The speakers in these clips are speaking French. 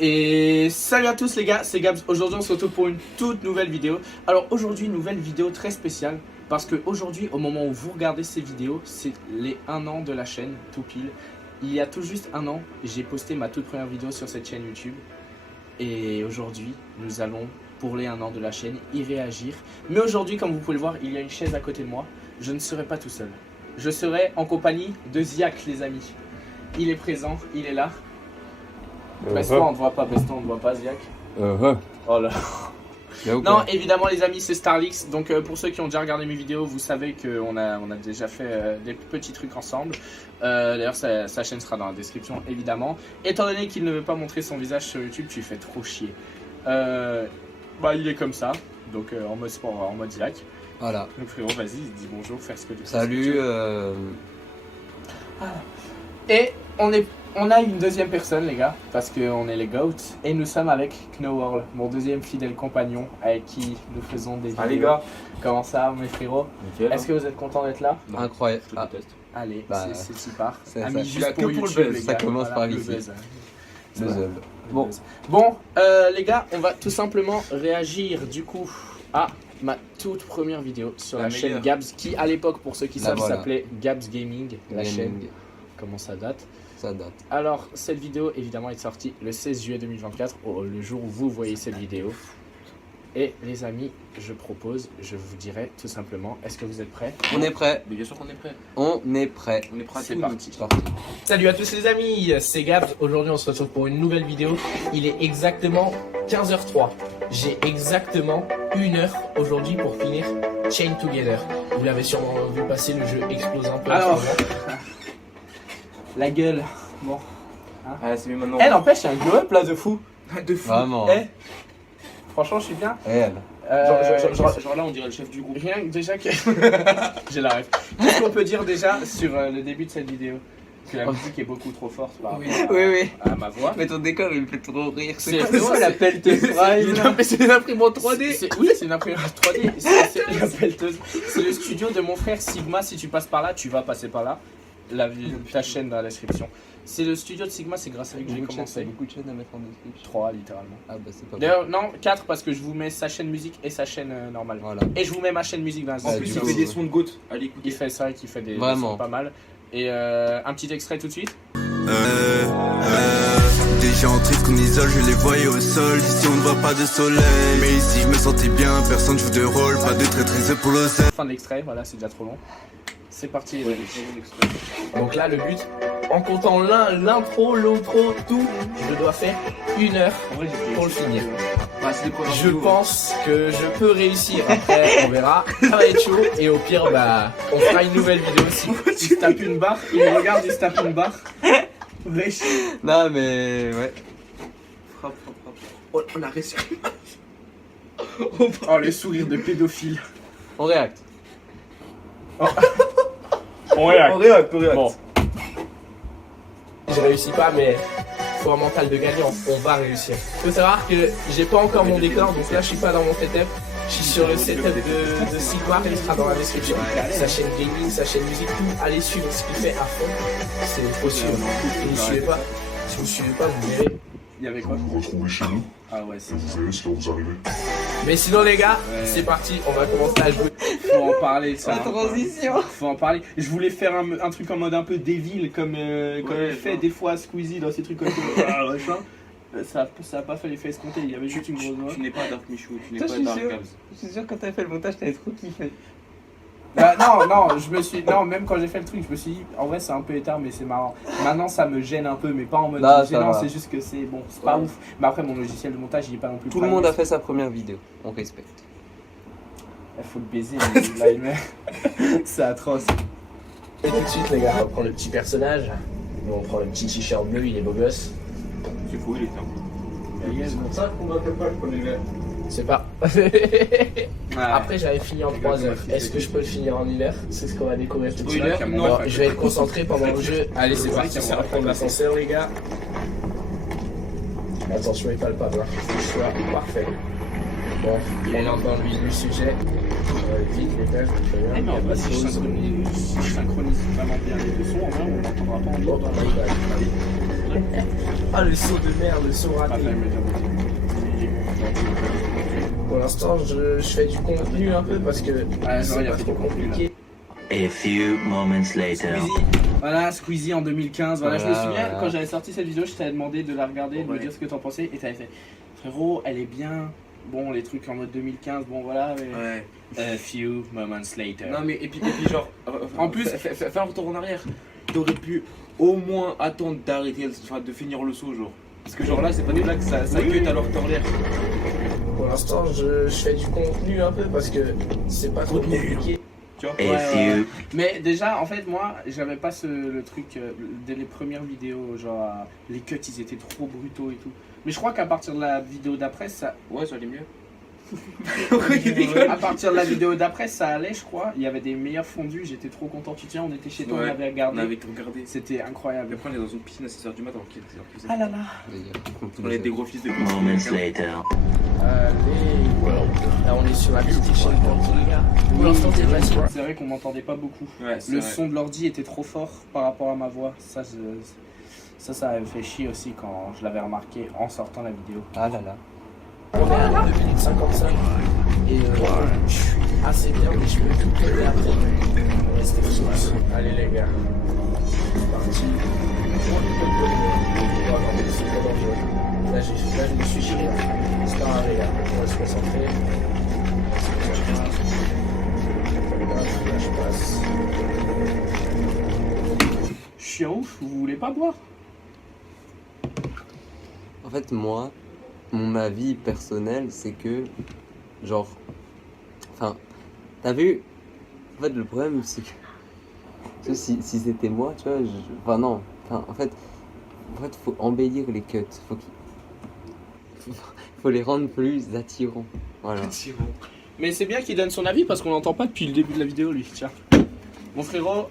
Et salut à tous les gars, c'est Gabs. Aujourd'hui on se retrouve pour une toute nouvelle vidéo. Alors aujourd'hui une nouvelle vidéo très spéciale parce que aujourd'hui au moment où vous regardez ces vidéos, c'est les 1 an de la chaîne, tout pile. Il y a tout juste 1 an, j'ai posté ma toute première vidéo sur cette chaîne YouTube. Et aujourd'hui nous allons pour les 1 an de la chaîne y réagir. Mais aujourd'hui comme vous pouvez le voir, il y a une chaise à côté de moi. Je ne serai pas tout seul. Je serai en compagnie de Ziak les amis. Il est présent, il est là. Baisse-toi, on ne voit pas, baisse-toi, on ne voit pas, Ziak. Oh là. Non, évidemment, les amis, c'est Starlix. Donc, pour ceux qui ont déjà regardé mes vidéos, vous savez qu'on a déjà fait des petits trucs ensemble. D'ailleurs, sa chaîne sera dans la description, évidemment. Étant donné qu'il ne veut pas montrer son visage sur YouTube, tu fais trop chier. Il est comme ça. Donc, en mode sport, en mode Ziak. Voilà. Donc, frérot, vas-y, dis bonjour, fais ce que tu veux. Salut. Et on a une deuxième personne les gars, parce qu'on est les GOAT, et nous sommes avec Knowworld, mon deuxième fidèle compagnon avec qui nous faisons des vidéos. Ah les gars. Comment ça mes frérots? Est-ce que vous êtes contents d'être là? Non. Incroyable. Je déteste. Allez, Bah, c'est si part. c'est Amis ça. juste Il a pour que pour le YouTube, buzz, les ça gars. commence par le ici. buzz. Bon. Bon, les gars, on va tout simplement réagir du coup à ma toute première vidéo sur la chaîne Gabs, qui à l'époque, pour ceux qui savent, s'appelait Gabs Gaming, la chaîne. Comment ça date? Ça date. Alors, cette vidéo, évidemment, est sortie le 16 juillet 2024, le jour où vous voyez cette vidéo. Et les amis, je vous dirai tout simplement, est-ce que vous êtes prêts? On est prêt. Mais bien sûr qu'on est prêt. On est prêt. On est prêt à C'est tout. parti. Salut à tous les amis, c'est Gabs. Aujourd'hui, on se retrouve pour une nouvelle vidéo. Il est exactement 15h03. J'ai exactement 1 heure aujourd'hui pour finir Chain Together. Vous l'avez sûrement vu passer, le jeu explose un peu. Alors, la gueule. Bon. Ah, c'est mieux maintenant. Eh, n'empêche, il y a un glow-up là de fou. De fou. Vraiment. Eh, franchement, je suis bien. Réel. Genre là, on dirait le chef du groupe. Rien que déjà que. J'ai la ref. Qu'est-ce qu'on peut dire déjà sur le début de cette vidéo? Que la musique est beaucoup trop forte par rapport Oui. à ma voix. Mais ton décor, il me fait trop rire. C'est quoi la pelleteuse prime? C'est une imprimante 3D. Oui, c'est une imprimante 3D. C'est la pelleteuse. C'est le studio de mon frère Sigma. Si tu passes par là, tu vas passer par là. Ta chaîne dans la description. C'est le studio de Sigma, c'est grâce à lui que j'ai commencé. Beaucoup de chaînes à mettre en description. 3 littéralement. Ah bah c'est pas D'ailleurs, non, 4 parce que je vous mets sa chaîne musique et sa chaîne normale. Voilà. Et je vous mets ma chaine musique dans la En plus, description. il fait des sons de goat. Allez, écoutez. Il fait ça et qui fait des Vraiment. sons pas mal. Et un petit extrait tout de suite. Déjà en triste qu'on isole, je les voyais au sol. Ici on ne voit pas de soleil. Mais ici je me sentais bien, personne joue de rôle. Pas de traîtrise pour le sel. Fin de l'extrait, voilà, c'est déjà trop long. C'est parti les amis. Donc là, le but, en comptant l'intro, l'outro, tout, je dois faire 1 heure pour le finir. Je pense que je peux réussir. Après, on verra. Ça va être chaud. Et au pire, on fera une nouvelle vidéo aussi. Il se tape une barre. Il me regarde, il se tape une barre. Wesh. Non mais ouais. Frappe. Oh, on a réussi. Oh, le sourire de pédophile. On réacte. On réacte. Bon. Je réussis pas, mais faut un mental de gagnant. On va réussir. Faut savoir que j'ai pas encore mon décor, donc là je suis pas dans mon setup. Je suis sur le setup de Sigma, il sera dans la description. Sa chaîne gaming, sa chaîne musique, tout. Allez suivre ce qu'il fait à fond. C'est trop sûr. Si vous suivez pas, vous verrez. Il y avait quoi? Vous vous retrouvez chez nous Ah ouais, et c'est vous verrez ce qui va vous arriver. Mais sinon les gars, c'est parti, on va commencer à jouer. Faut en parler ça. transition. Faut en parler. Je voulais faire un truc en mode un peu Devil comme il fait des fois Squeezie dans ces trucs comme ça. Ça a pas fait l'effet escompté, il y avait juste une grosse voix. Tu n'es pas Dark Michou, tu n'es Toi, pas je suis Dark sûr. Gabs. Je suis sûr quand t'avais fait le montage, t'avais trop kiffé. Non, même quand j'ai fait le truc, je me suis dit, en vrai c'est un peu étard mais c'est marrant. Maintenant ça me gêne un peu, mais pas en mode Non, gênant, ça va. c'est juste que c'est bon, c'est pas ouf. Mais après mon logiciel de montage il est pas non plus. Tout le monde a fait sa première vidéo. On respecte. Il faut le baiser, là il met. C'est atroce. Et tout de suite les gars, on prend le petit personnage. On prend le petit t-shirt bleu, il est beau gosse. C'est fou, il est temps. C'est pour ça qu'on m'appelle pas le premier. C'est pas. Après j'avais fini en 3 heures. Est-ce que je peux le finir en 1 heure? C'est ce qu'on va découvrir tout de suite. Non, Je vais être concentré pendant le jeu. Allez c'est parti, on va prendre l'ascenseur les gars. Attention il palpable, hein. Faut que je sois parfait. Bon, on entre dans le vif du sujet. Vite les tâches, très bien. Si je synchronise vraiment bien les deux sons, on n'entendra pas en vrai. Ah, le saut de merde, le saut Pas raté. fait me dire. Pour l'instant, je fais du contenu un peu parce que Ouais, c'est il a pas fait trop du contenu, là. compliqué. A few moments later. Squeezie. Voilà, Squeezie en 2015. Voilà, je me Voilà, souviens, voilà. quand j'avais sorti cette vidéo, je t'avais demandé de la regarder, de me Ouais. dire ce que t'en pensais, et t'avais fait frérot, elle est bien. Bon, les trucs en mode 2015, bon voilà, mais. Ouais. A few moments later. Non, mais et puis genre. En plus- fais un retour en arrière. T'aurais pu au moins attendre d'arrêter, enfin de finir le saut, genre. Parce que genre là, c'est pas des blagues, ça cut alors que t'es en l'air. Pour l'instant, je fais du contenu un peu parce que c'est pas trop compliqué. Tu vois. A Ouais, few. Mais déjà, en fait, moi, j'avais pas le truc dès les premières vidéos, genre les cuts, ils étaient trop brutaux et tout. Mais je crois qu'à partir de la vidéo d'après, ça. Ouais, ça allait mieux. À partir de la vidéo d'après, ça allait, je crois. Il y avait des meilleurs fondus, j'étais trop content. Tu te souviens, on était chez toi, Ouais, on avait On regardé. avait tout regardé. C'était Et incroyable. après, on est dans une piscine à 6h du matin. Ah là là. On est des gros fils de pute. Moments later. Allez, là on est sur la petite chaîne camping là. Pour l'instant, t'es facile. C'est vrai qu'on m'entendait pas beaucoup. Ouais, c'est Le vrai. son de l'ordi était trop fort par rapport à ma voix. Ça avait fait chier aussi quand je l'avais remarqué en sortant la vidéo. Ah là là. On est à 2 minutes 55 et je suis assez bien, mais je peux tout péter après. Restez fous. Allez les gars, c'est parti. Oh, non, c'est trop dangereux. Là, je me suis géré. C'est pas grave les gars, on va se concentrer. Là, je passe. Je suis un ouf, vous voulez pas boire? En fait, moi, mon avis personnel, c'est que, genre, enfin, t'as vu, en fait, le problème, c'est que, tu vois, si c'était moi, tu vois, enfin, non, enfin, en fait, faut embellir les cuts, faut les rendre plus attirants, voilà. Mais c'est bien qu'il donne son avis parce qu'on l'entend pas depuis le début de la vidéo, lui. Tiens. Mon frérot,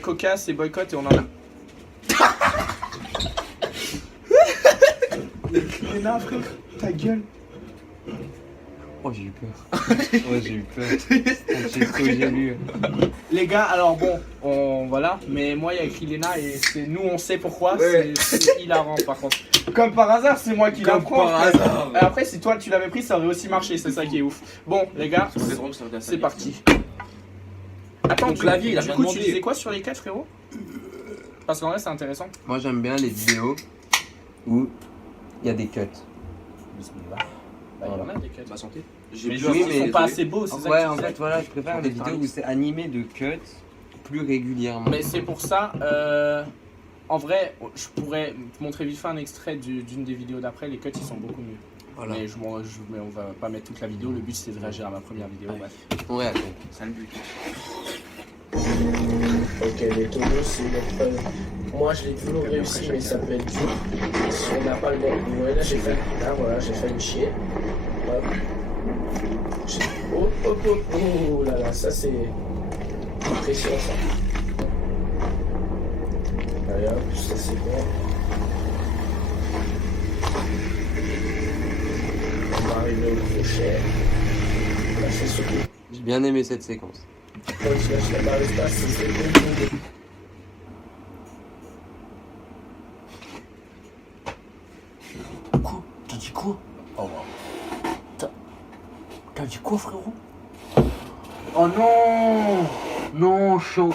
Coca, c'est boycott et on en a. Léna, frère, ta gueule. Oh, j'ai eu peur. Oh, j'ai eu peur. J'ai trop gêné. Les gars, alors bon, voilà, mais moi il y a écrit Léna et c'est nous on sait pourquoi, Ouais. c'est hilarant par contre. Comme par hasard, c'est moi qui l'apprends. par frère. hasard. Et après, si toi tu l'avais pris, ça aurait aussi marché, c'est ça qui est ouf. Bon, les gars, C'est drôle que ça regarde ça. c'est parti. Attends, Donc, clavier, il a du rien coup, demandé. tu disais quoi sur les 4 frérot? Parce qu'en vrai, c'est intéressant. Moi, j'aime bien les vidéos où il y a des cuts. Bismillah. Bah, il y en a des cuts. Bah, santé. Mais J'ai juste, bu ils mais- sont pas assez beaux, c'est ça Ouais, que tu en disais. fait, voilà, je préfère les vidéos où c'est animé de cuts plus régulièrement. Mais c'est pour ça, en vrai, je pourrais te montrer vite fait un extrait d'une des vidéos d'après. Les cuts, ils sont beaucoup mieux. Voilà. Mais on va pas mettre toute la vidéo. Le but, c'est de réagir à ma première vidéo. Ouais. Bref. Ouais, attends. C'est le but. Ok, les tonneaux, c'est une épreuve. Moi, je l'ai toujours réussi, mais ça peut être dur si on n'a pas le bon. Ouais, là, j'ai fait. Là, voilà, j'ai fait une chier. Hop. Oh, oh, oh, oh là là, ça c'est. Impression, ça. Allez hop, ça c'est bon. On va arriver au crochet. Là, je fais sauter. J'ai bien aimé cette séquence. Quand je lâche la barre d'espace, c'est bon. Quoi? T'as dit quoi? Oh wow. T'as dit quoi, frérot? Oh non! Non, chaud.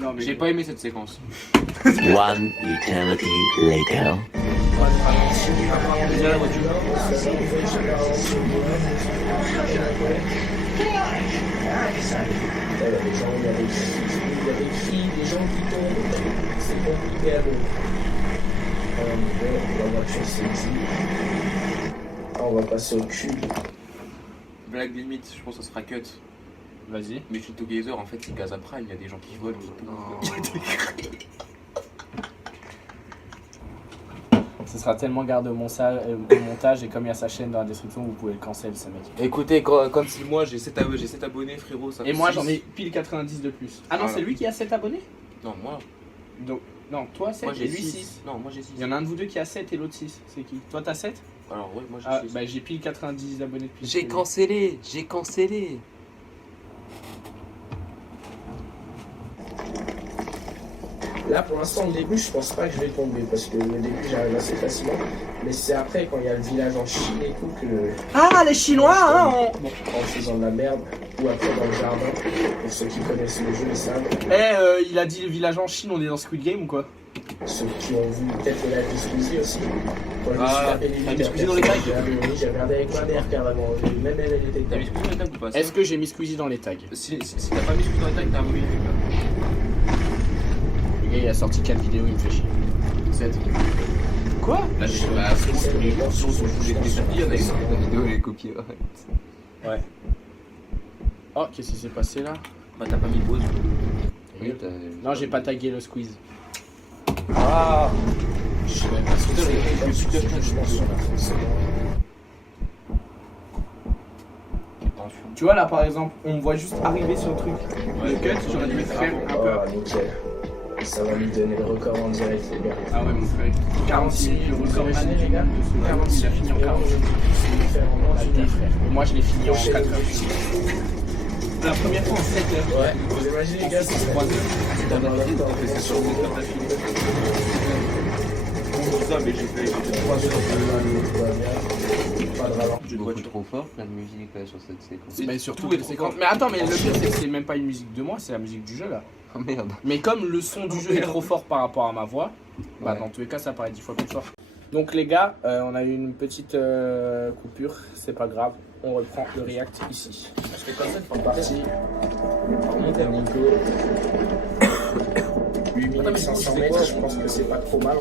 Non, mais J'ai pas aimé cette séquence. One eternity later. Déjà la voiture. Il y a des filles, des gens qui tombent, c'est compliqué à l'eau. La voiture c'est dit. On va passer au cul. Blague limite, je pense que ça sera cut. vas-y. Mais chez Together, en fait, c'est Gaza Prime, il y a des gens qui volent. Ce sera tellement gardé au montage et comme il y a sa chaîne dans la description, vous pouvez le cancel, ce mec. Écoutez, comme si moi j'ai 7 abonnés, frérot. Ça Et fait moi 6. j'en ai pile 90 de plus. Ah non, Voilà. c'est lui qui a 7 abonnés? Non, moi. Donc, non, toi 7 Moi et j'ai lui 6. 6. Non, moi j'ai 6. Il y en a un de vous deux qui a 7 et l'autre 6. C'est qui? Toi t'as 7? Alors, ouais, moi j'ai Ah, 6. bah j'ai pile 90 abonnés depuis. J'ai cancellé. Là, pour l'instant, au début, je pense pas que je vais tomber parce que au début, j'arrive assez facilement. Mais c'est après, quand il y a le village en Chine et tout, que. Ah, les Chinois, hein En faisant de la merde, ou après dans le jardin. Pour ceux qui connaissent le jeu, ils savent. Il a dit le village en Chine, on est dans Squid Game ou quoi? Ceux qui ont vu peut-être le live de Squeezie aussi. Quand je me Ah, suis tapé les t'as mis vidéos, Squeezie dans les tags? oui, j'ai regardé avec ma mère carrément. Même elle était T'as mis dedans. Squeezie dans les tags ou pas? Est-ce que j'ai mis Squeezie dans les tags? Si t'as pas mis Squeezie dans les tags, t'as un mauvais truc là. Le gars, il a sorti 4 vidéos, il me fait chier. 7. Quoi? Là, j'ai bah, c'est bon, je peux sur les tapis, il y en a une. La vidéo, elle est copiée. Ouais. Oh, qu'est-ce qui s'est passé là? Bah, t'as pas mis pause. Oui, Non, j'ai pas tagué le squeeze. Ah! Je sais même pas ce que c'est. Je pense. Tu vois là par exemple, on me voit juste arriver sur le truc. Le cut, j'aurais dû le faire un peu. Oh, nickel. Ça va lui donner le record en direct, les gars. Ah ouais, mon frère. 46 minutes, le record annuel, les gars. Il a fini en 40 minutes. Et moi je l'ai fini en 4 heures. La première fois en 7 heures. Ouais, vous imaginez, les gars, c'est 3 heures. C'est sûr, ça, mais j'ai fait 3 heures Pas de ralent. beaucoup trop fort, plein de musique là, sur cette séquence. Mais surtout tout est les trop séquences. fort. Mais attends, mais le pire c'est que c'est même pas une musique de moi, c'est la musique du jeu là. Oh merde. Mais comme le son du jeu est trop fort par rapport à ma voix, bah Ouais. dans tous les cas ça paraît 10 fois plus fort. Donc les gars, on a eu une petite coupure, c'est pas grave, on reprend le react ici. Je fais comme ça, C'est parti. remonter. Nico. 8500 mètres, je pense que c'est pas trop mal.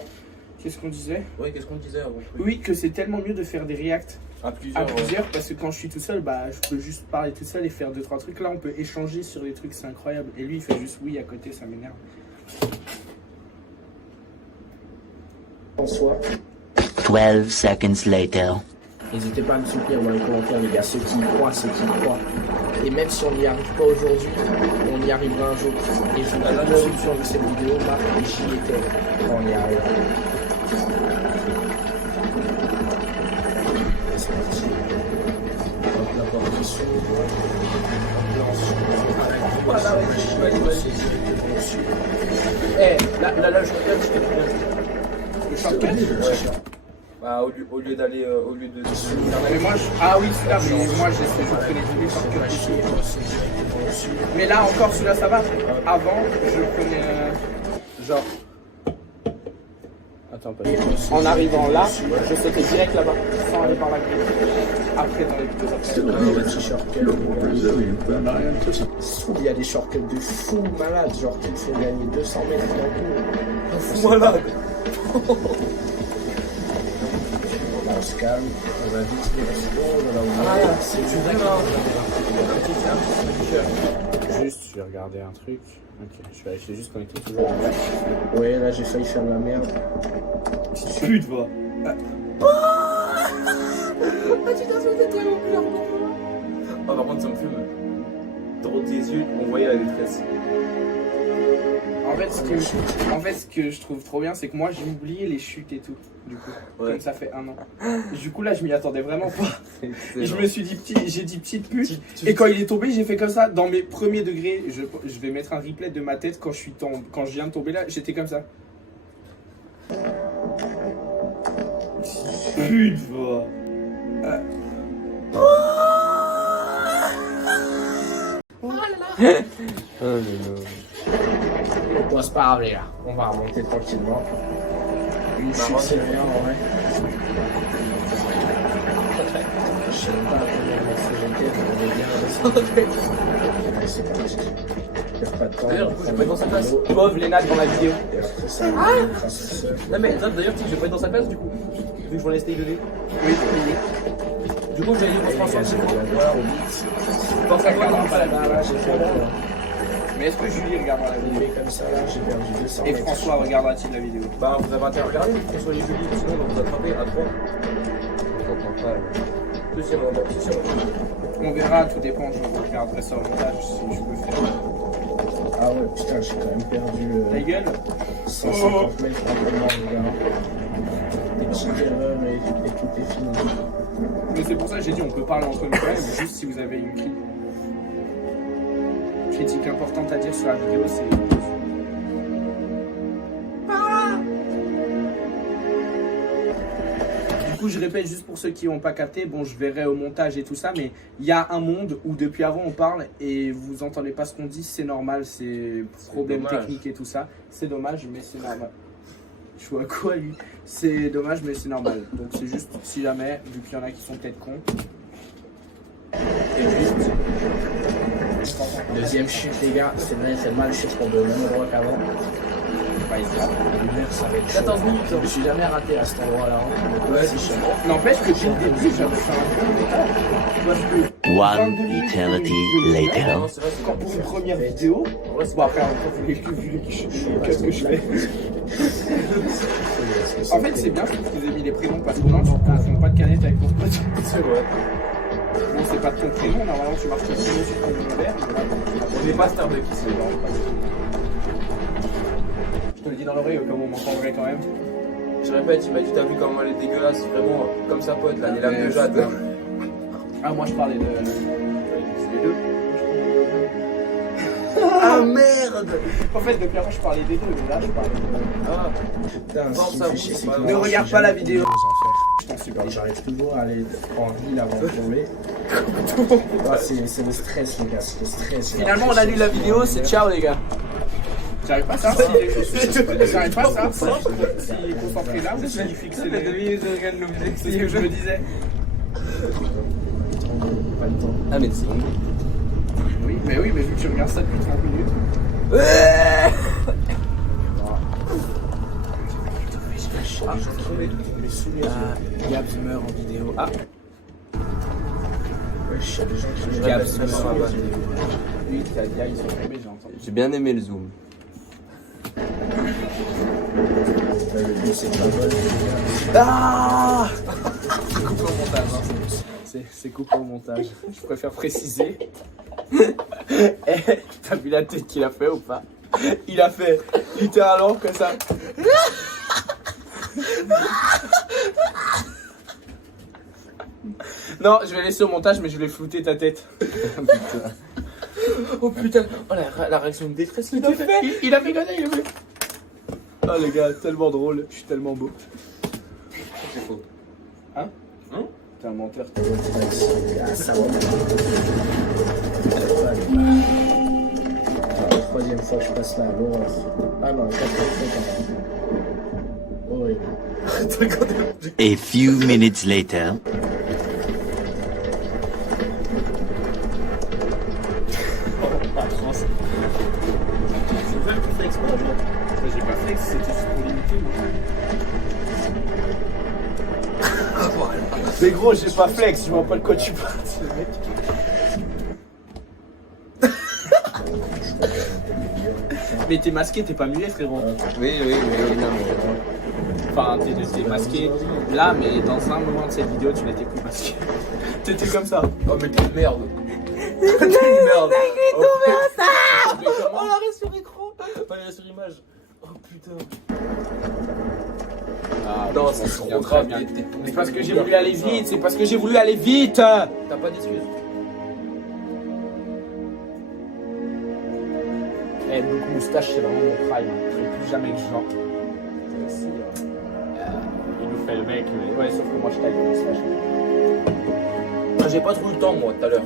Qu'est-ce qu'on disait? Ouais, qu'est-ce qu'on disait avant? Oui, que c'est tellement mieux de faire des reacts À à plusieurs. plusieurs parce que quand je suis tout seul, bah je peux juste parler tout seul et faire 2-3 trucs. Là on peut échanger sur des trucs, c'est incroyable. Et lui il fait juste oui à côté, ça m'énerve. En soi, 12 seconds later. n'hésitez pas à me soutenir dans les commentaires, les gars, ceux qui y croient, ceux qui y croient. Et même si on n'y arrive pas aujourd'hui, on y arrivera un jour. Et je vous donne la solution de cette vidéo, Marc, et j'y étais quand on y arrivera. Et c'est parti. Hop, la porte qui s'ouvre. Hop, là, on s'ouvre. Voilà, vas-y. Eh, là, je regarde, je fais bien. Le shortcut? Bah, au lieu d'aller, au lieu de. Mais moi, ah oui, celui-là, mais moi, je connais tous les shortcuts. Mais là, encore, celui-là, ça va. Avant, je prenais, genre... Attends, pas en arrivant là, je sautais direct là-bas, sans aller par la grille. Après, dans les vidéos Il y a des shortcuts de fou malade, genre qui te font gagner 200 mètres d'un coup. Fou malade! Là, on se calme, on va vite les secondes, là où c'est du Juste, je vais regarder un truc. Ok, je vais vérifier juste qu'on était toujours en vrai. Ouais, là j'ai failli faire de la merde. Pute, va! Ah, par contre, ça me fume. Trop tes yeux, on voyait la détresse. En fait, ce que je trouve trop bien, c'est que moi, j'ai oublié les chutes et tout, du coup. Ouais. Comme ça fait 1 an. Du coup, là, je m'y attendais vraiment pas. Et je me suis dit, j'ai dit petite pute. Et quand il est tombé, j'ai fait comme ça. Dans mes premiers degrés, je vais mettre un replay de ma tête quand je viens de tomber là, j'étais comme ça. Pute, va! Oh mais non. Bon, c'est pas grave, les gars, on va remonter tranquillement. Une chute, c'est rien en vrai. Je sais même pas à combien de mètres j'étais, mais on est bien. Allez, c'est parti. Perds pas de temps. D'ailleurs, je vais pas être dans sa place. Pauvre Léna dans la vidéo. Et après ça, Non, mais d'ailleurs, tu sais que je vais pas être dans sa place du coup. Vu que je vais laisser donner. Oui, Du coup, j'allais dire pour François, c'est quoi? Dans sa voix, non, pas la là, j'ai fait Mais est-ce que Julie regardera la vidéo? comme ça, là, j'ai perdu 200 Et mètres. François regardera-t-il la vidéo? Bah, vous avez intérêt à regarder, François et Julie, sinon on va vous attraper à 3. Je comprends pas. Là. Deuxième endroit, c'est sûr. On verra, tout dépend, je regarderai ça au montage si je peux faire. Ah ouais, putain, j'ai quand même perdu Ta gueule? 150 mètres rapidement, les gars. Des petites erreurs et tout est fini. Mais c'est pour ça que j'ai dit on peut parler entre nous quand même, juste si vous avez une critique importante à dire sur la vidéo, c'est... coup, je répète juste pour ceux qui n'ont pas capté. Bon, je verrai au montage et tout ça, mais il y a un monde où depuis avant on parle et vous entendez pas ce qu'on dit. C'est normal, c'est problème dommage. technique et tout ça. C'est dommage, mais c'est normal. Je vois quoi lui? C'est dommage, mais c'est normal. Donc c'est juste si jamais, vu qu'il y en a qui sont peut-être cons. Et juste. Deuxième chute, les gars, c'est mal chute pour de même endroit qu'avant. Pas évident. La lumière, ça va être chaud. 14 minutes. Je me suis jamais raté à cet endroit-là. Ouais, c'est chaud. N'empêche que dès le début, j'avais fait un bon montage. Parce que One 22 minutes eternity de later. Non, c'est vrai, c'est quand pour une première vidéo, bon après, qu'est-ce que je fais? En fait, c'est bien, je trouve qu'ils aient mis les prénoms parce que non, tu ne confonds pas de canette avec ton pote. C'est vrai. Bon, c'est pas ton prénom, normalement tu marques ton prénom sur ton univers. On n'est pas star de qui c'est. Je te le dis dans l'oreille, comme on m'entendrait quand même. Je répète, il m'a dit, t'as vu comment elle est dégueulasse, vraiment comme sa pote, là, les lames de Jade. Là. Ah, moi je parlais de. C'est les deux. Ah merde! En fait, depuis avant je parlais des deux, mais là je parlais de. Ah, Putain, Pense ce qui à me fait vous, chier, c'est c'est pas que grave. Ne moi, regarde je pas la suis vidéo. jamais dans les enfers. Je t'en supplie. J'arrive toujours à aller en ville avant de tomber. Ah, c'est le stress, les gars, c'est le stress. Finalement, on annule la vidéo, c'est ciao les gars. J'arrive pas ça, j'arrive pas ça, si concentré là ou si fixer les. C'est ce que je me disais. Pas le temps. Ah, mais c'est bon. Oui, mais vu que tu regardes ça depuis 30 minutes. Gabs meurt en vidéo. Ah, wesh, il y a des gens qui Gabs meurent meurt en en vidéo. vidéo. Lui, il a dit, ils sont tombés, j'ai entendu. J'ai bien aimé le zoom. Le but, c'est pas vol, les Ah! C'est coupé au montage. Hein. C'est coupé au montage. Je préfère préciser. T'as vu la tête qu'il a fait ou pas? Il a fait littéralement comme ça. Non, je vais laisser au montage, mais je vais flouter ta tête. Oh putain, oh la réaction de détresse qu'il a fait. Il a fait comme ça, il a fait. Oh les gars, tellement drôle, je suis tellement beau. C'est faux. T'es un menteur. Ah, ça va. La troisième fois que je passe là, l'horreur. Ah non, la quatrième fois quand même. Horrible. A few minutes later. C'est vrai que tu fais exprès, genre. J'ai pas flex, c'était juste pour limiter. Mais gros, j'ai pas flex, je vois pas de quoi tu parles. Mais t'es masqué, t'es pas muet frérot. Oui, non, mais. Enfin, t'es masqué là, mais dans un moment de cette vidéo, tu n'étais plus masqué. T'étais comme ça. Oh mais quelle merde. Quelle merde. On l'arrête sur écran. On l'arrête sur image. Oh putain. Ah, Non, c'est trop grave. C'est parce que j'ai voulu aller vite, c'est parce que j'ai voulu aller vite. T'as pas d'excuses. Eh, beaucoup moustache, c'est vraiment mon prime. Je fais plus jamais le genre. Il nous fait le mec, mais ouais, sauf que moi je taille le moustache. Ah, j'ai pas trop eu le temps moi tout à l'heure.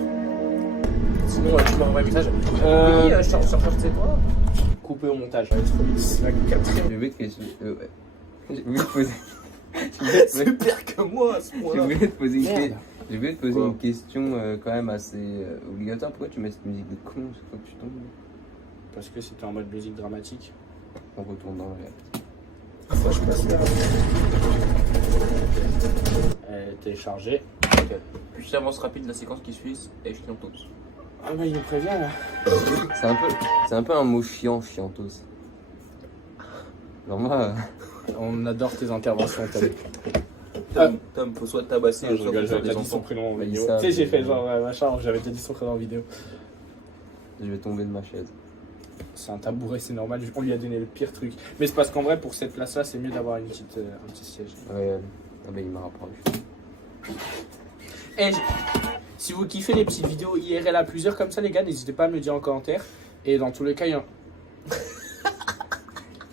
Sinon tu m'envoies un message. Oui, je cherche c'est toi. Coupé au montage. C'est la quatrième. J'ai oublié de question. Ouais. J'ai oublié de poser. C'est pire que moi à ce J'ai point-là. oublié de poser une, Merde. j'ai oublié de poser Quoi une question quand même assez obligatoire. Pourquoi tu mets cette musique de con chaque fois que tu tombes? Parce que c'était en mode musique dramatique. On retourne dans le réel. Moi, je passe là. Elle était chargée. Puis avance rapide la séquence qui suit et je t'en tous. Ah bah il nous prévient là. C'est un peu un mot chiant, chiantos. Genre moi, On adore tes interventions, Tom, faut soit tabasser, Je rigole, j'avais des déjà dit son enfants. prénom en Mais vidéo. ça, Tu sais, j'ai mais- fait genre machin, j'avais déjà dit son prénom en vidéo. je vais tomber de ma chaise. C'est un tabouret, c'est normal, on lui a donné le pire truc. Mais c'est parce qu'en vrai, pour cette place-là, c'est mieux d'avoir un petit siège. Ouais, ah bah il m'a rapproché. Et si vous kiffez les petites vidéos IRL à plusieurs comme ça, les gars, n'hésitez pas à me le dire en commentaire. Et dans tous les cas, il y a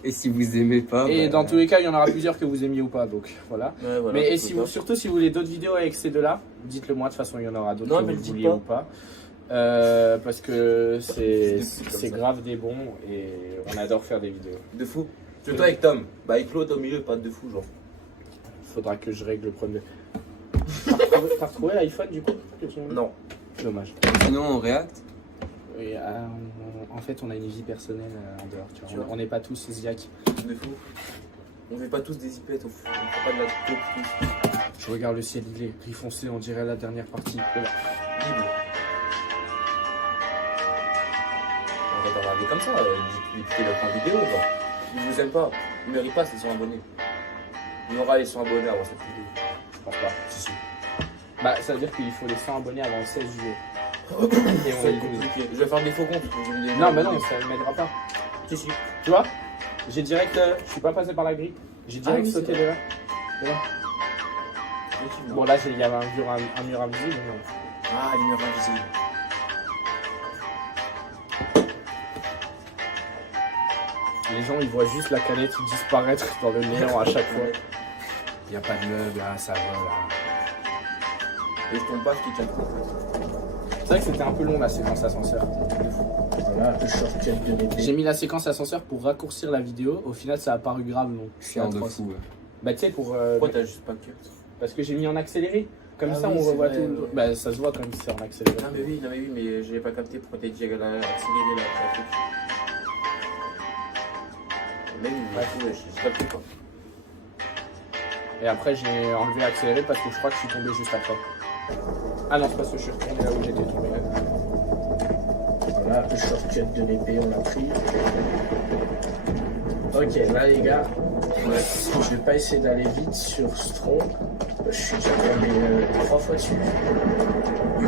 Et si vous aimez pas. Et bah, dans tous les cas, il y en aura plusieurs que vous aimiez ou pas, donc voilà. Ouais, voilà, Mais et faut si pas. vous, surtout si vous voulez d'autres vidéos avec ces deux-là, dites-le moi, de toute façon il y en aura d'autres Non, que mais vous le dites vouliez pas. ou pas. Parce que C'est c'est comme grave des bons et on adore faire des vidéos. De fou. Surtout avec Tom. Bah, avec l'autre au milieu, pas de fou, genre. Faudra que je règle le problème. T'as retrouvé l'iPhone du coup que tu m'as mis Non. Dommage. Sinon, on réacte. Et, en fait, on a une vie personnelle en dehors. Tu vois. Tu vois. On n'est pas tous ziac. De fou. On fait pas tous des ipettes, on fait pas de la tête. Je regarde le ciel, il est gris foncé, on dirait la dernière partie. Libre. On va pas regarder comme ça, écoutez la vidéo, genre. Ils vous aiment pas, ils méritent pas, c'est 100 abonnés. Il y aura les 100 abonnés avant cette vidéo. Je pense pas. Si, si. Bah, ça veut dire qu'il faut les 100 abonnés avant le 16 juillet. Et on C'est est le 12. compliqué. Je vais faire des faux comptes. Non, mais non, ça ne m'aidera pas. Si, si. Tu vois, j'ai direct. Je suis pas passé par la grille. J'ai direct oui, sauté c'est de là. De là. Bon, là, il y avait un mur invisible. Mais... Ah, les murs invisibles. Les gens, ils voient juste la canette disparaître dans le néant à chaque fois. Il n'y a pas de meubles, là, ça va, là. Et je tombe pas, ce qui tient trop, en fait. C'est vrai que c'était un peu long, la séquence ascenseur. Voilà, le shortcut de l'épée. J'ai mis la séquence ascenseur pour raccourcir la vidéo. Au final, ça a paru grave long. Chiant de atroce. fou. Ouais. Bah, tu sais, pour. Pourquoi t'as juste pas cut? Parce que j'ai mis en accéléré. Comme Ah ça, oui, on c'est revoit vrai, tout. ouais. Bah, ça se voit comme si c'est en accéléré. Non, mais oui, mais je l'ai pas capté. Pourquoi t'as dit qu'elle a accéléré la truc? Mais oui, ouais, je capté quoi. Et après, j'ai enlevé accéléré parce que je crois que je suis tombé juste après. Ah non, c'est parce que je suis retourné là où j'étais tombé. Voilà, le shortcut de l'épée, on l'a pris. Ok, là les gars, je vais pas essayer d'aller vite sur Strong. Je suis déjà tombé 3 fois dessus. Oh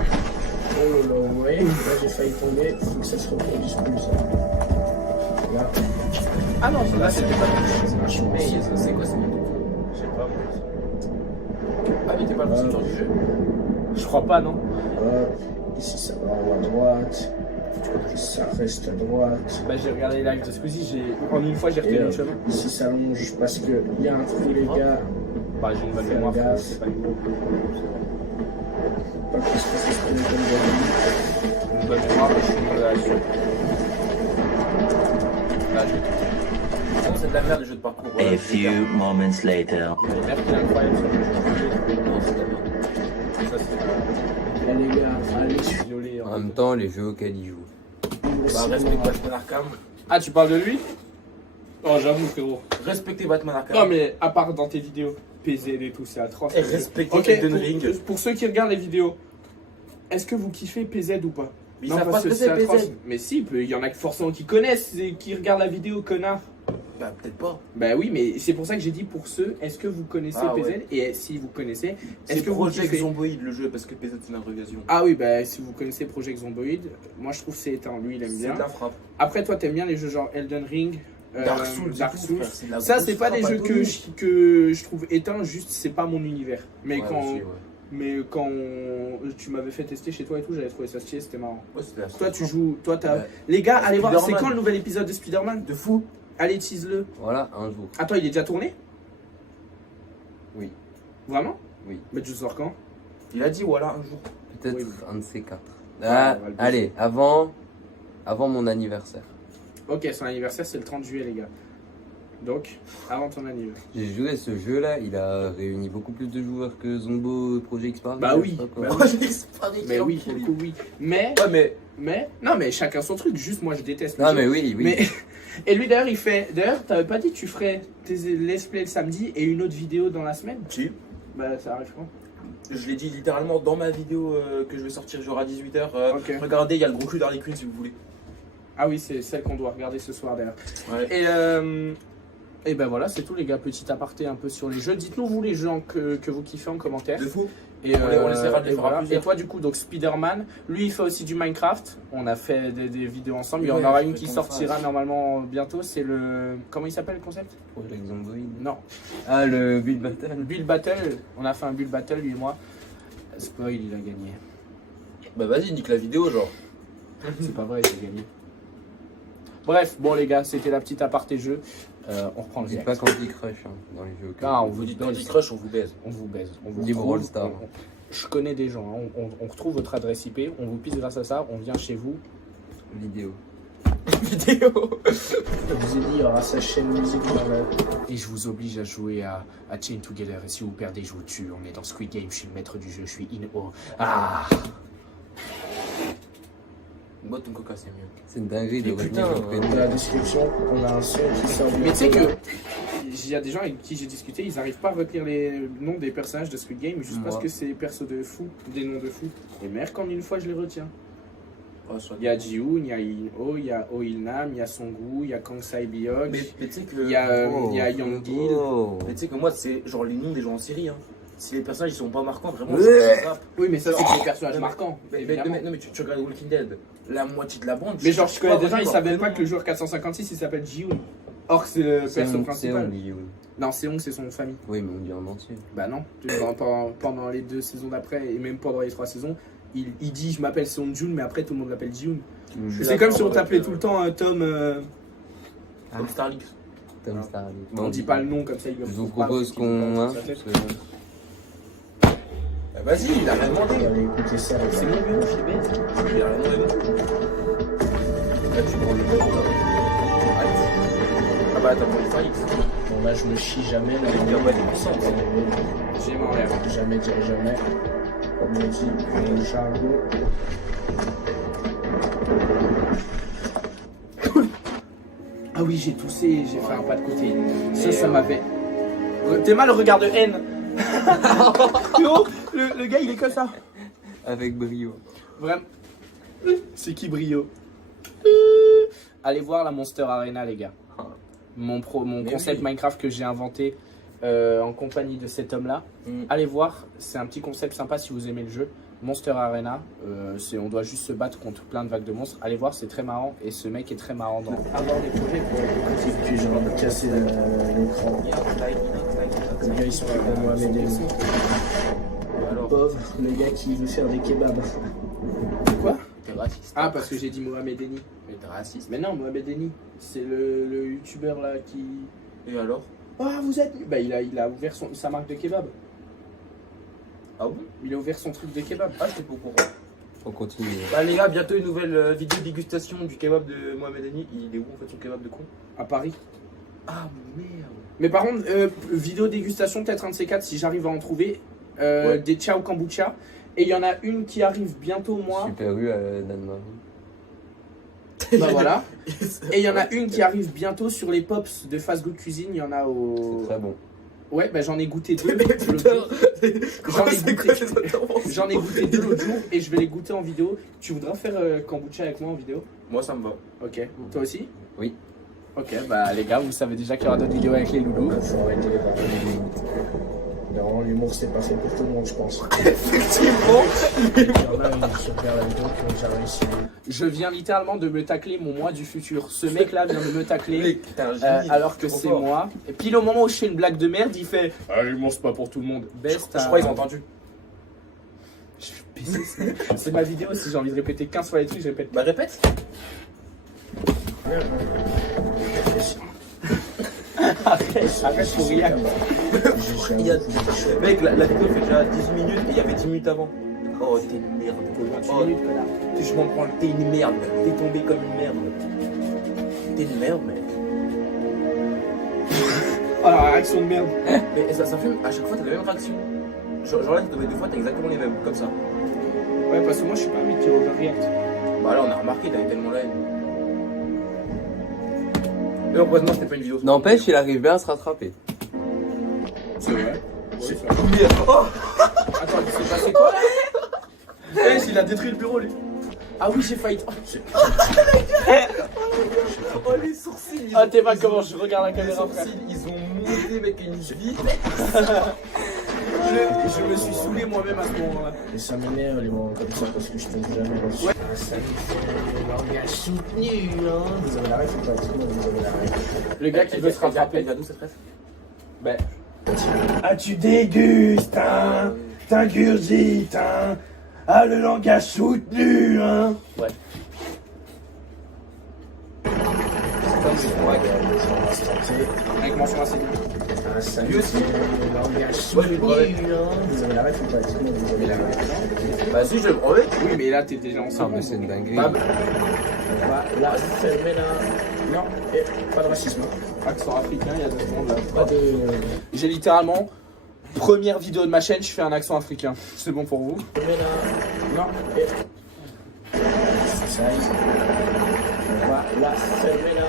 là là, ouais, là j'ai failli tomber, faut que ça se reproduise plus. Ça. Là, Ah non, là c'était pas c'est vachement Mais bien. c'est quoi, c'est mon truc? Je sais pas. Ah, mais t'es pas le procédure du jeu? Je crois pas, non. Ici ça va en haut à droite, ça reste à droite. Bah, j'ai regardé les lives de Squeezie, en une fois j'ai retenu le chemin. Ici ça longe parce qu'il y a un trou les gars, Bah, j'ai une bonne Fais mémoire, gaffe. c'est pas une bonne pas qu'il se fasse exploser comme d'habitude. une bonne mémoire, mais je suis de la suite. Là, je vais tout. Non, c'est de la merde le jeu de parcours. A few moments later. Le merde qui est incroyable, c'est le jeu. Non, c'est de la merde. Ça, c'est Là les gars, allez, violé. En même temps, les jeux auxquels ils jouent. Bah, respectez Batman Arkham. Ah, tu parles de lui? Oh, j'avoue, frérot. Respectez Batman Arkham. Non, mais à part dans tes vidéos, PZ et tout, c'est atroce. Et respectez Ok, Elden Ring. pour ceux qui regardent les vidéos, est-ce que vous kiffez PZ ou pas? Mais ils Non, savent pas parce ce que que c'est atroce. PZ. Mais si, il y en a forcément qui connaissent et qui regardent la vidéo, connard. Bah, peut-être pas. Bah oui, mais c'est pour ça que j'ai dit pour ceux, est-ce que vous connaissez Ah, PZ? ouais. Et si vous connaissez, est-ce C'est que vous Project kiffez? Zomboid le jeu parce que PZ c'est une abréviation. Ah oui, bah si vous connaissez Project Zomboid, moi je trouve que c'est éteint, lui il aime C'est bien. de la frappe. Après, toi t'aimes bien les jeux genre Elden Ring, Dark Souls, Dark et tout, Souls. frère, c'est de la Ça, grosse c'est pas des frappe jeux à que donner. que je trouve éteints, juste c'est pas mon univers. Mais Ouais, quand, aussi, ouais. mais quand tu m'avais fait tester chez toi et tout, j'avais trouvé ça stylé, c'était marrant. Ouais, c'est de la Toi, tu joues, toi t'as. Ouais. Les gars, allez voir, c'est Spider-Man. quand le nouvel épisode de Spider-Man? De fou. Allez, tease-le. Voilà, un jour. Attends, il est déjà tourné? Oui. Vraiment? Oui. Mais tu sors quand? Il a dit voilà un jour. Peut-être Oui. un de ces 4. Ah, on va le dire. Allez, avant mon anniversaire. Ok, son anniversaire c'est le 30 juillet, les gars. Donc, avant ton anniversaire. J'ai joué à ce jeu-là, il a réuni beaucoup plus de joueurs que Zombo Project Spark. Bah oui, bah Oh, j'ai disparu. Mais oui, pour le coup, oui. Mais, Ouais, mais non, mais chacun son truc. Juste, moi, je déteste. le Non jeu. mais oui, oui. Mais et lui d'ailleurs, il fait. D'ailleurs, t'avais pas dit que tu ferais tes let's play le samedi et une autre vidéo dans la semaine? si. Bah, ça arrive quand? Je l'ai dit littéralement dans ma vidéo que je vais sortir genre à 18h. Ok. Regardez, il y a le gros cul d'Harley Quinn si vous voulez. Ah oui, c'est celle qu'on doit regarder ce soir d'ailleurs. Ouais. Et ben voilà, c'est tout les gars. Petit aparté un peu sur les jeux. Dites-nous vous les jeux que vous kiffez en commentaire. De fou. Et On essaiera de les faire à voilà. plusieurs. Et toi du coup donc Spider-Man, lui il fait aussi du Minecraft. On a fait des vidéos ensemble. Il y en Ouais, aura je une vais qui qu'on sortira fasse. normalement bientôt. C'est le comment il s'appelle le concept? Project Zomboid. Non, Ah, le Build Battle. Build Battle. On a fait un Build Battle lui et moi. Spoil, il a gagné. Bah vas-y, nique la vidéo genre. C'est pas vrai, il a gagné. Bref, bon les gars, c'était la petite aparté jeu. On reprend le Dites direct. pas Candy Crush hein, dans les jeux. Non, on Vous vous dites baise. Candy Crush, on vous baise. On vous baise. On vous Dis retrouve, Brawl Stars. je connais des gens, hein. On retrouve votre adresse IP, on vous pisse grâce à ça, on vient chez vous. Vidéo. Vidéo. Je vous ai dit, il y aura sa chaîne musique dans la... Et je vous oblige à jouer à Chain Together. Et si vous perdez, je vous tue. On est dans Squid Game, je suis le maître du jeu, je suis in-o. Ah. Bois ton coca, c'est mieux. C'est une dinguerie de Mais retenir putain, le Dans prénom. la description, on a un son qui sort du... Mais tu sais que il y a des gens avec qui j'ai discuté, ils n'arrivent pas à retenir les noms des personnages de Squid Game juste parce Moi. que c'est des persos de fou, des noms de fou. Et merde, quand une fois je les retiens. Oh, soit- Il y a Ji-hoon, il y a In-ho, il y a Oh Il-nam, il y a Song-woo, il y a Kang Sae-biok, Mais tu sais que. il y a Young-gil. Oh. Mais tu sais que moi, c'est genre les noms des gens en série. Hein. Si les personnages ils sont pas marquants, vraiment, Ouais. je zappe. Oui, mais ça c'est que les personnages Non, mais- marquants. Mais, évidemment. non, mais tu regardes Walking Dead, la moitié de la bande. Mais genre, je connais des gens, pas ils leur savaient prénom. pas que le joueur 456 il s'appelle Ji-hoon. Or, c'est le perso principal. Non, Seong, c'est son famille. Oui, mais on dit en entier. Bah non, pendant les 2 saisons d'après et même pendant les 3 saisons, il dit je m'appelle Seong-jun, mais après tout le monde l'appelle Ji-hoon. suis C'est comme si on d'accord t'appelait avec, tout le temps Tom. Comme Starlink. Tom Starlink. On dit pas le nom comme ça. Il Je vous propose qu'on. Hein, Vas-y, il a rien demandé. On va aller écouter ça. C'est mon bureau, je suis bête. Il a rien demandé. Là, tu prends le bureau là. Ah bah, t'as pris Starlink. Bon, là, je me chie jamais. Là, Il y a pas des puissances. J'ai mon rêve. Jamais dire jamais. Comme on dit, dans le jargon. Ah oui, j'ai toussé, j'ai fait un pas de côté. Ça m'avait. T'es mal le regard de haine. Yo, le gars il est comme ça. Avec brio. Vraiment. C'est qui Brio? Allez voir la Monster Arena, les gars. Mon Mais concept oui. Minecraft que j'ai inventé en compagnie de cet homme-là. Allez voir, c'est un petit concept sympa si vous aimez le jeu. Monster Arena, on doit juste se battre contre plein de vagues de monstres. Allez voir, c'est très marrant et ce mec est très marrant dans. Avoir des projets pour écouter, puis genre de casser l'écran. Le gars, ils sont là pour moi, mais Alors, pauvre, le gars qui veut faire des kebabs. Quoi? t'es raciste. Ah, parce que j'ai dit Mohamed Eni. Mais t'es raciste. Mais non, Mohamed Eni, c'est le youtubeur là qui. Et alors? Ah, vous êtes. Bah, il a ouvert sa marque de kebab. Ah bon? Il a ouvert son truc de kebab. Ah, j'étais pas au courant. On continue. Bah, les gars, bientôt une nouvelle vidéo dégustation du kebab de Mohamed Eni. Il est où en fait son kebab de con? À Paris. Ah merde. Mais par contre, vidéo dégustation, peut-être un de ces 4 si j'arrive à en trouver. Ouais. Des Ciao Kombucha. Et il y en a une qui arrive bientôt, moi. Super U à Danemark. Bah voilà. Et il y en a une qui arrive bientôt sur les pops de Fast Good Cuisine. Il y en a au. C'est très bon. Ouais, bah j'en ai goûté 2. Mais putain, J'en ai goûté 2 l'autre jour et je vais les goûter en vidéo. Tu voudras faire kombucha avec moi en vidéo? Moi, ça me va. Ok. Toi aussi? Oui. Ok, bah les gars, vous savez déjà qu'il y aura d'autres vidéos avec les loulous. Il faut arrêter les bordels. Non, l'humour, c'est pas fait pour tout le monde, je pense. Effectivement. Il y en a qui regardent la vidéo qui ont déjà réussi. Je viens littéralement de me tacler mon moi du futur. Ce mec-là vient de me tacler. Mec, t'es un génie. Alors que Trop c'est fort. moi. Et puis au moment où je fais une blague de merde, il fait ah, l'humour c'est pas pour tout le monde. Best. Je crois qu'ils ont entendu. C'est ma vidéo, si j'ai envie de répéter 15 fois les trucs, je répète. Bah, répète. Arrête pour rien. Il y a... Mec, la vidéo fait déjà 10 minutes et il y avait 10 minutes avant. Oh, t'es une merde. 28 Oh, minutes, connard. je m'en prends. T'es une merde. T'es tombé comme une merde. T'es une merde, mec. Oh la réaction de merde. Mais ça fume, à chaque fois t'as la même réaction. Genre là, deux fois t'as exactement les mêmes, comme ça. Ouais, parce que moi je suis pas un mec qui overreact. Bah là, on a remarqué, t'avais tellement la haine. Mais heureusement, c'était pas une vidéo. N'empêche, il arrive bien à se rattraper. C'est vrai. C'est oh Attends, il s'est passé quoi là? Il a détruit le bureau lui. Ah oui, j'ai failli. Oh, les sourcils ils Ah, ont- t'es mal ils comment ont- je regarde la Les caméra, frère. sourcils, ils ont monté avec une vie. Je me suis saoulé moi-même à ce moment-là. Et ça m'énerve les moments comme ça parce que je t'ai jamais reçu. Ouais. Ah, ça nous fait le langage soutenu, hein. Vous avez la ref ou pas? Dis-moi, vous avez la ref. Le gars qui veut se rattraper. Elle vient d'où cette ref? Ben, Ah, tu dégustes, hein? T'ingurgites, hein? Ah, le langage soutenu, hein? ouais. Avec mention assez bien. Un salut. aussi. Langage Moi, j'ai le brevet. Vous avez la ref ou pas? Dites-moi, vous avez la ref. Bah si, je le brevet. Oui, mais là, t'es déjà en Ah, second. mais c'est une dinguerie. Bah, Là, fermez là. Non, et pas de racisme. Accent africain, il y a 2 secondes là. Pas de. J'ai littéralement, première vidéo de ma chaîne, je fais un accent africain. C'est bon pour vous? Fermez là. Non, et. Ça y est. Là, fermez là.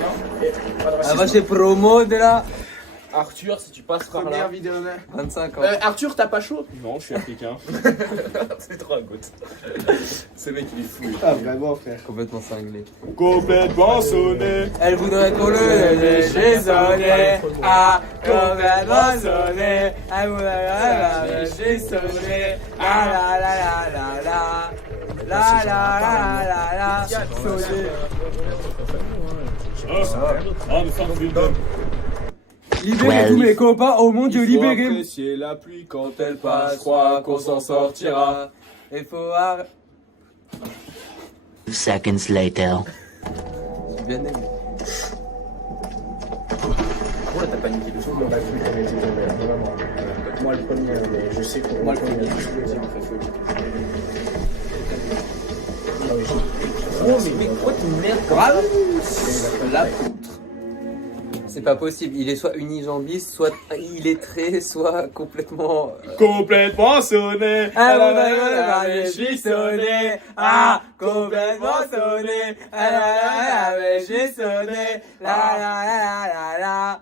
Non, et pas de Ah, racisme. va chez promo de là. Arthur, si tu passes par Première là. vidéo de... 25 ans. Arthur, t'as pas chaud? Non, je suis africain. C'est trop un goût. Ce mec, il est fou. Ah, vraiment, frère. Complètement cinglé. Complètement sonné. Elle voudrait qu'on le chez sonné. Ah, complètement sonné. Elle voudrait chez sonné. La la la la la la. La la la la la. Sonné. Libérez tous mes copains au monde de libérer. Apprécier la pluie quand elle passe, crois qu'on s'en sortira. Il faut arrêter. 2 seconds later. J'ai bien aimé. Pourquoi t'as paniqué Tout le monde a cru qu'on était tombé, vraiment. Moi le premier, mais je sais qu'on. Moi, le premier, je peux le dire, en fait, faut le dire. Ah oui, Oh, mais mec, pourquoi tu merdes comme Bravo. ça? La poutre. C'est pas possible, il est soit unijambiste, soit illettré, soit complètement. Complètement sonné. Je suis sonné, ah, complètement sonné, je suis sonné, la la la la la.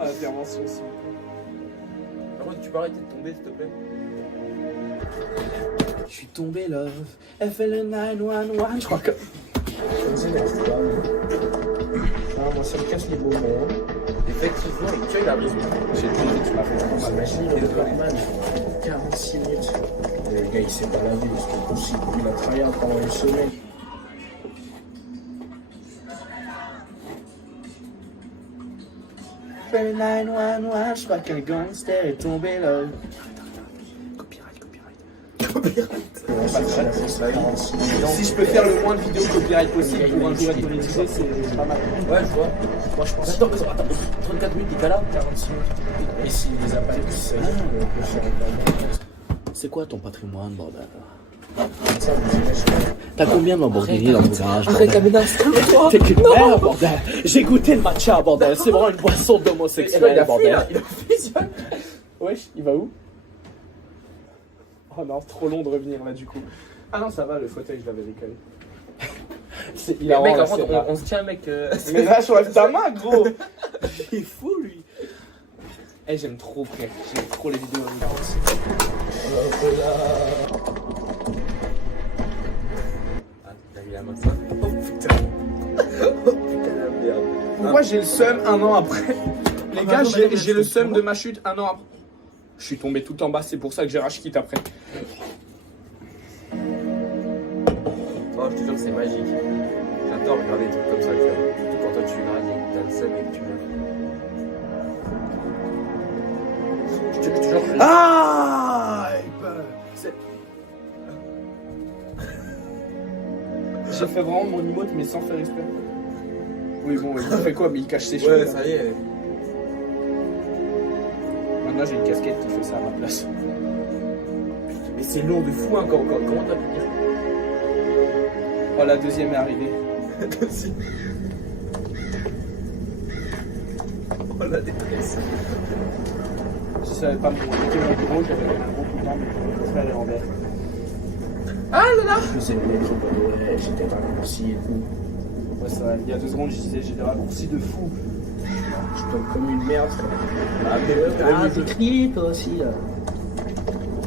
Intervention, s'il vous Par contre, tu peux arrêter de tomber, s'il te plaît. plaît. Je suis tombé love. Elle fait le 911. Je crois que. ça me s'énerve, tu vois. Ah, moi ça me casse les beaux mots. Effectivement, tu as raison. J'ai tombé, tu m'as fait trop mal. Imagine le Batman, 46 minutes. Le gars il s'est baladé, c'est pas possible. Il a travaillé pendant une semaine. Fait le 911. Je crois qu'un gangster est tombé love. Si je peux faire le moins de vidéos copyright possible pour un jour être monétisé, c'est pas mal. Ouais, je vois. Moi je pense Attends, 34 minutes, t'es pas là? 46 minutes. Et s'il les a pas tous, ça veut dire qu'on peut faire un C'est quoi ton patrimoine, bordel? ça, vous imaginez. T'as combien de Lamborghini dans ton garage? Arrête la menace, calme-toi. T'es qu'une merde, bordel! J'ai goûté le matcha, bordel! C'est vraiment une boisson d'homosexuel, bordel! Wesh, il va où? Oh non, trop long de revenir là du coup. Ah non, ça va, le fauteuil, je l'avais décalé. Il Mais a mec, la en fait, scène, là. on se tient, mec. Mais là, je lève ta main, gros! Il est fou, lui! Eh, j'aime trop, frère. J'aime trop les vidéos. Ah, t'as mis la main, ça? Oh putain. Oh putain, la merde. Pourquoi j'ai le seum un an après? Les gars, non, mais j'ai le c'est seum bon. de ma chute un an après. Je suis tombé tout en bas, c'est pour ça que j'ai rage quitte après. Oh, je te jure que c'est magique. J'adore regarder des trucs comme ça, tu vois. Surtout quand toi tu grattes et que t'as le seum et que tu meurs. Je te jure que Ah! J'ai fait vraiment mon emote, mais sans faire exprès. Oui, bon, il fait quoi? Mais il cache ses cheveux. ouais, là. ça y est. Maintenant, j'ai une casquette qui fait ça à ma place. Mais c'est long de fou, hein. Comment t'as pu dire Oh, la deuxième est arrivée. Oh la détresse. Je savais pas me quitter mon bureau, j'avais un gros coup de temps, mais mon frère est en vert. Je faisais le métro, ouais, j'étais raccourci et tout. Ouais, ça va. Il y a 2 secondes, je disais, j'ai des raccourcis de fou. Je tombe comme une merde. T'écris toi aussi là.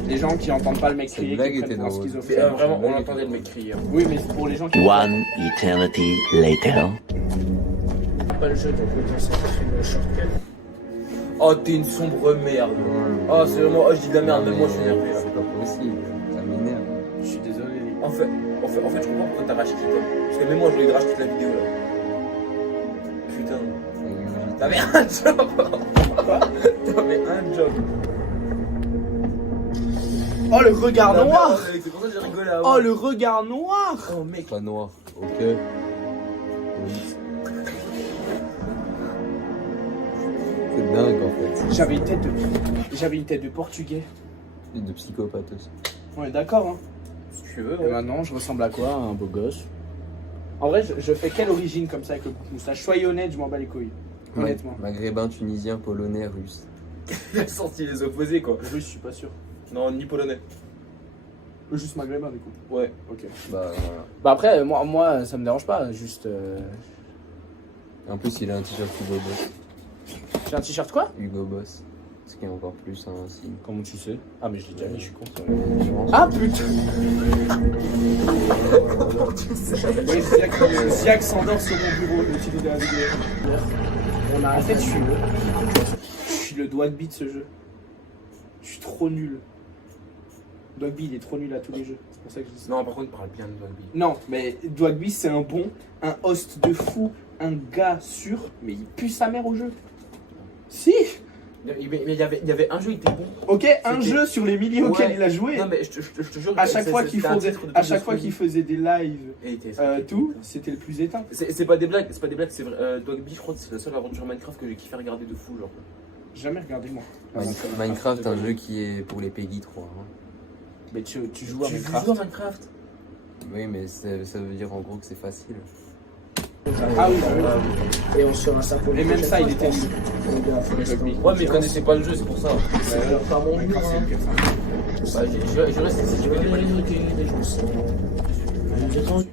Les gens qui entendent pas le mec Cette crier, blague qui était prennent pour un drôle. schizophrène. Vraiment, on entendait le mec crier. Oui, mais c'est pour les gens qui. One eternity later. Pas le jeu, donc autant ça fait le shortcut. Oh, t'es une sombre merde. Oh, c'est vraiment. Oh, je dis de la merde, même moi je suis énervé là. C'est pas possible, ça m'énerve. Je suis désolé. En fait, je comprends pourquoi t'as rage quitté. Parce que même moi, j'ai envie de rage quitter la vidéo là. Putain. T'avais un job. T'avais un job. Oh, le regard noir. C'est pour ça que j'ai rigolé avant. Oh, le regard noir. Oh mec. Pas noir. Ok. Oui. C'est dingue en fait. J'avais une tête de portugais. Et de psychopathe aussi. On est d'accord, hein. Si tu veux, Et maintenant, je ressemble à quoi? À un beau gosse. En vrai, je fais quelle origine comme ça avec le moustache? Soyez honnête, je m'en bats les couilles. Honnêtement. Maghrébin, tunisien, polonais, russe. Il a sorti les opposés quoi. Russe, je suis pas sûr. Non, ni polonais. Juste maghrébin, du coup. Ouais. Ok. Bah voilà. Bah après, moi ça me dérange pas, juste. En plus, il a un t-shirt Hugo Boss. J'ai un t-shirt quoi? Hugo Boss. Ce qui est encore plus un signe. Comment tu sais? Ah, mais je l'ai déjà mis, je suis con. Je pense. Ah putain! Oui, Ziak s'endort sur mon bureau, le titre de la vidéo. On a arrêté, je suis le Dwagby de ce jeu. Je suis trop nul. Dwagby, il est trop nul à tous les jeux. C'est pour ça que je dis ça. Non, par contre, parle bien de Dwagby. Non, mais Dwagby, c'est un host de fou, un gars sûr, mais il pue sa mère au jeu. Si! Mais il y avait un jeu, il était bon. Ok, un jeu sur les milliers auxquels Ouais. il a joué. Non, mais je te jure. À chaque fois qu'il faisait des lives, tout, c'était le plus éteint. C'est pas des blagues, c'est vrai. Dwagby, je crois que c'est la seule aventure Minecraft que j'ai kiffé regarder de fou, genre. J'ai jamais regardé moi. Minecraft, un jeu qui est pour les Peggy 3. Hein. Mais tu joues à Tu Minecraft. joues à Minecraft? Oui, mais ça veut dire en gros que c'est facile. Ah oui, Et on sera ça pour et même ça, il était nul. Ouais, mais il connaissait pas le jeu, c'est pour ça. C'est pas mon Minecraft, c'est le pire, ça. Bah, je reste si tu connais pas les trucs.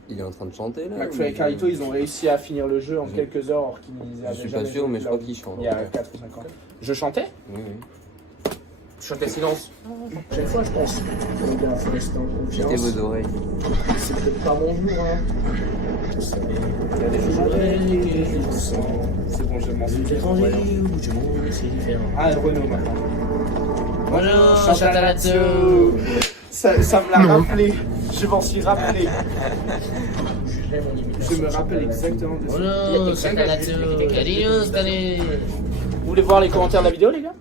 Il est en train de chanter là. McFly et Carlito, ils ont réussi à finir le jeu en quelques heures, alors qu'ils Je avaient suis jamais pas sûr, vu mais je leur crois qu'il chante. il y a 4 ou 5 ans. Je chantais? Oui, oui. Je chantais silence. Chaque fois, je pense. Les gars, faut rester en Jetez confiance. vos oreilles. C'est peut-être pas mon jour, hein. Vous savez, il y a des jours C'est bon, je m'en suis fait. étrangers ou du monde, c'est différent. Ah, Renault maintenant. Bonjour, Chatarazzo. Ça me l'a rappelé. Je m'en suis rappelé. Je me rappelle exactement de ça. Bonjour, Chatarazzo. Vous voulez voir les commentaires de la vidéo, les gars?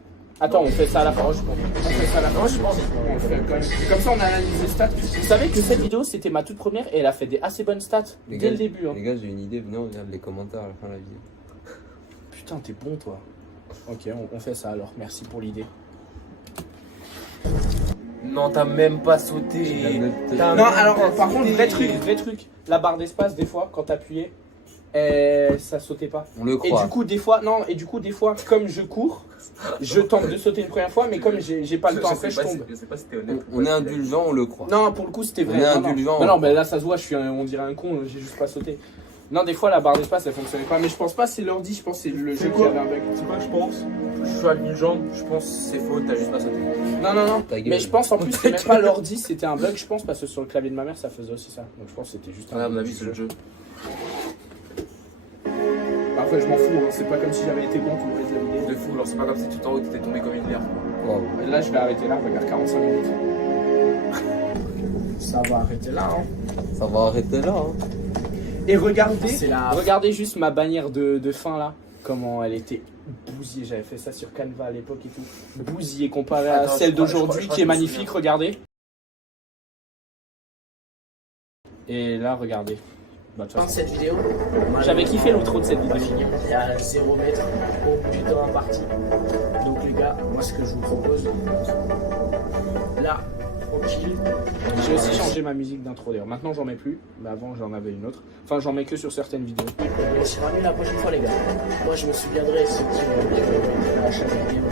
Attends, on fait ça à la fin. On fait ça à la fin. je pense. On le fait quand même. Comme ça, on analyse les stats. Vous savez que cette vidéo, c'était ma toute première et elle a fait des assez bonnes stats Les dès gars, le début. Hein. Les gars, j'ai une idée. Venez, on regarde les commentaires à la fin de la vidéo. Putain, t'es bon, toi. Ok, on fait ça alors. Merci pour l'idée. Non, t'as même pas sauté. Non, alors, par contre, vrai truc. La barre d'espace, des fois, quand t'appuyais, ça sautait pas. On le Et croit. du coup, des fois, comme je cours, je tente de sauter une première fois, mais comme j'ai pas le temps après, je tombe. Je sais pas si t'es honnête. On est indulgent, on le croit. Non, pour le coup, c'était vrai. On est Non, non. indulgent. Non, mais là, ça se voit, on dirait un con, j'ai juste pas sauté. Non, des fois, la barre d'espace, elle fonctionnait pas, mais je pense pas c'est l'ordi, je pense que c'est le jeu qui avait un bug. C'est quoi que je pense? Je suis indulgent, je pense que c'est faux, t'as juste pas sauté. Non. Ta gueule. Mais je pense en plus, c'est même pas l'ordi, c'était un bug, je pense, parce que sur le clavier de ma mère, ça faisait aussi ça. Donc je pense que c'était juste À un mon bug avis, du c'est le jeu. Après, je m'en fous, hein, c'est pas comme si j'avais été bon tout le reste de la vidéo. De fou, genre c'est pas comme si tout en haut t'étais tombé comme une merde. Waouh. Et là, je vais arrêter là, regarde 45 minutes. Ça va arrêter là, hein. Ça va arrêter là. Hein. Et regardez, C'est la- regardez juste ma bannière de fin là, comment elle était bousillée. J'avais fait ça sur Canva à l'époque et tout. Bousillée comparée à Attends, celle je crois d'aujourd'hui que qui est je me magnifique, souviens. regardez. Et là, regardez. Bah, de toute Fin de façon, cette vidéo. j'avais kiffé l'outro de cette On vidéo. va finir. Il y a 0 mètre au bout du temps imparti. Donc les gars, moi ce que je vous propose, là, tranquille. J'ai aussi changé ma musique d'intro d'ailleurs. Maintenant, j'en mets plus. Mais avant, j'en avais une autre. Enfin, j'en mets que sur certaines vidéos. On sera mieux la prochaine fois les gars. Moi je me souviendrai ceux qui ont la chaîne vidéo.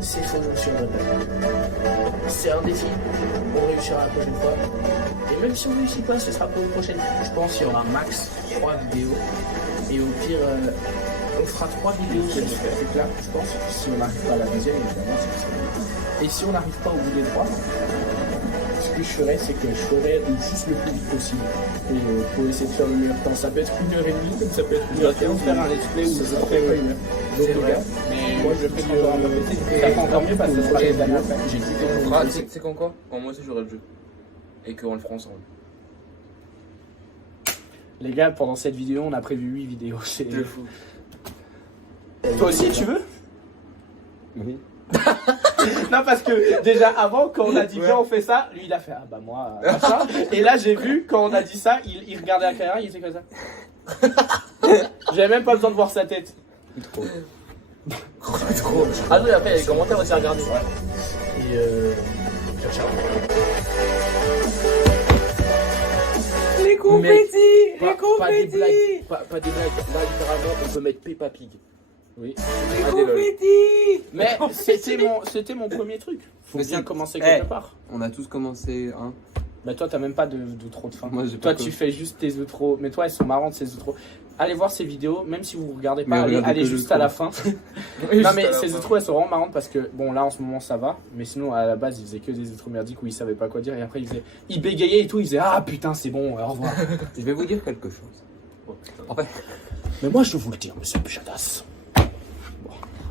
C'est faux, je me souviendrai pas. C'est un défi. On réussira la prochaine fois. Et même si on ne réussit pas, ce sera pour une prochaine. Je pense qu'il y aura max 3 vidéos. Et au pire, on fera 3 vidéos sur ce truc-là, je pense. Si on n'arrive pas à la deuxième, évidemment, c'est ça. Et si on n'arrive pas au bout des 3, ce que je ferais, c'est que je ferais juste le plus vite possible. Et pour essayer de faire le meilleur temps. Ça peut être 1h30, comme ça peut être 1h15. faire un let's play où ça je sera ferai pas une heure. Donc les gars, Mais moi je ferai encore un peu plus. Ça fait encore mieux parce que ce sera les dernières après. j'ai dit que Ah, c'est quand quoi? Quand moi aussi j'aurai le jeu. Et qu'on le fera ensemble. Les gars, pendant cette vidéo, on a prévu 8 vidéos. C'est- De fou. Toi aussi, tu veux? Oui. Non, parce que déjà avant, quand on a dit viens, on fait ça, lui il a fait ah bah moi, machin. Et là, j'ai vu, quand on a dit ça, il regardait la caméra, il était comme ça. J'avais même pas besoin de voir sa tête. Trop. Ah oui, après, il y a les commentaires aussi à regarder. Et ciao, ciao. Les confettis. Pas des blagues. Pas des blagues. Là, littéralement, on peut mettre Peppa Pig. Oui. Les confettis. Mais c'était mon premier truc. Faut Mais bien c'est- commencer Eh. quelque part. On a tous commencé, hein. Mais toi, t'as même pas d'outro de fin. Moi, j'ai Toi, pas tu fais juste tes outros. Mais toi, elles sont marrantes, ces outros. Allez voir ces vidéos, même si vous regardez Mais pas, allez regardez que juste le à la outro. fin. Non, mais ces outros, elles sont vraiment marrantes parce que, bon, là, en ce moment, ça va. Mais sinon, à la base, ils faisaient que des outros merdiques où ils savaient pas quoi dire. Et après, ils bégayaient et tout. Ils faisaient ah putain, c'est bon, au revoir. Je vais vous dire quelque chose. En fait, Mais moi, je vous le dis, monsieur Pujadas.